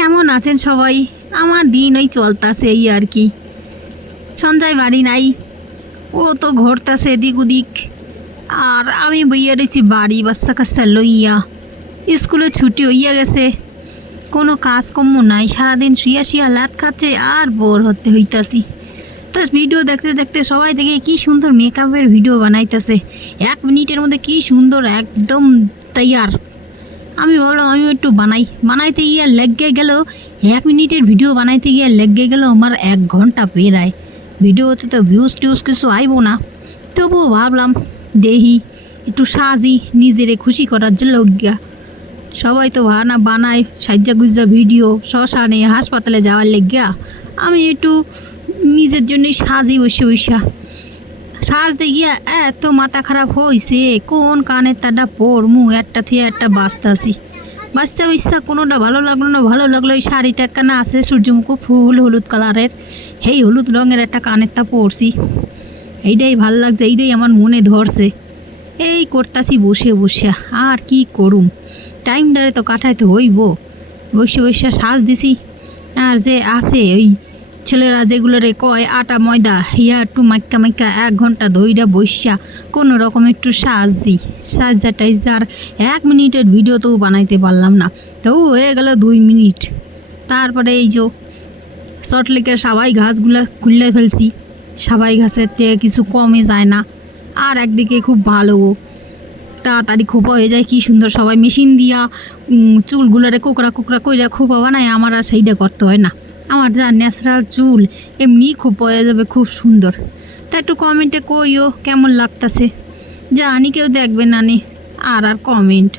কেমন আছেন সবাই? আমার দিন ওই চলতাছে এই আর কি। সঞ্জয় বাড়ি নাই, ও তো ঘুরতাছে এদিক ওদিক। আর আমি বইয়া রয়েছি বাড়ি, বাচ্চা কাচ্চা লইয়া। স্কুলে ছুটি হইয়া গেছে, কোনো কাজকর্ম নাই, সারাদিন শুয়া শুয়া লাত খাচ্ছে আর বোর হতে হইতাছি। তো ভিডিও দেখতে দেখতে সবাই দেখে কি সুন্দর মেকআপের ভিডিও বানাইতেছে। এক মিনিটের মধ্যে কি সুন্দর, একদম তৈয়ার। আমি ভাবলাম আমি একটু বানাই। বানাইতে গিয়ে লেগে গেল, এক মিনিটের ভিডিও বানাইতে গিয়ে লেগে গেল, আমার এক ঘণ্টা পেরায়। ভিডিওতে তো ভিউজ টিউজ কিছু আইব না। তবুও ভাবলাম দেহি একটু সাজি, নিজেরে খুশি করার জন্য গিয়া। সবাই তো ভানা বানায় সাজ্জা গুজ্জা ভিডিও, শ্মশানে, হাসপাতালে যাওয়ার লেগিয়া আমি একটু নিজের জন্যই সাজি বসে বসা। সাজতে গিয়া এত মাথা খারাপ হইছে, কোন কানের তাটা পরমু একটা থেকে একটা বাঁচতাছি বাচ্চা বাচ্চা, কোনোটা ভালো লাগল না, ভালো লাগল ওই শাড়িতে একখানা আছে সূর্যমুখী ফুল, হলুদ কালারের। সেই হলুদ রঙের একটা কানের তা পরছি। এইটাই ভালো লাগছে, এইটাই আমার মনে ধরছে। এই করতাছি বসে বসে আর কি করুম? টাইমটারে তো কাটাইতে হইব। বসে বসে সাজ দিছি, আর যে আছে ওই ছেলেরা যেগুলোরে কয়, আটা, ময়দা ইয়া একটু মাইকা মাইকা এক ঘণ্টা ধইরা বসা কোনো রকম একটু সাজি, সাজা টাইজার এক মিনিটের ভিডিও তো বানাইতে পারলাম না। তো হয়ে গেল দুই মিনিট। তারপরে এই যে শর্টলেকের সবাই ঘাসগুলো খুললে ফেলছি। সবাই ঘাসের থেকে কিছু কমে যায় না। আর একদিকে খুব ভালো তাড়াতাড়ি খোপা হয়ে যায়, কি সুন্দর সবাই মেশিন দিয়া চুলগুলোরে কোকড়া কোকড়া কইরা খোপা বানায়, আমার আর সেইটা করতে হয় না। আমার যা ন্যাচারাল চুল, এমনি খুব পয়া যাবে খুব সুন্দর। তা একটু কমেন্টে কইও কেমন লাগতাছে। জানি কেউ দেখবে না আর আর কমেন্ট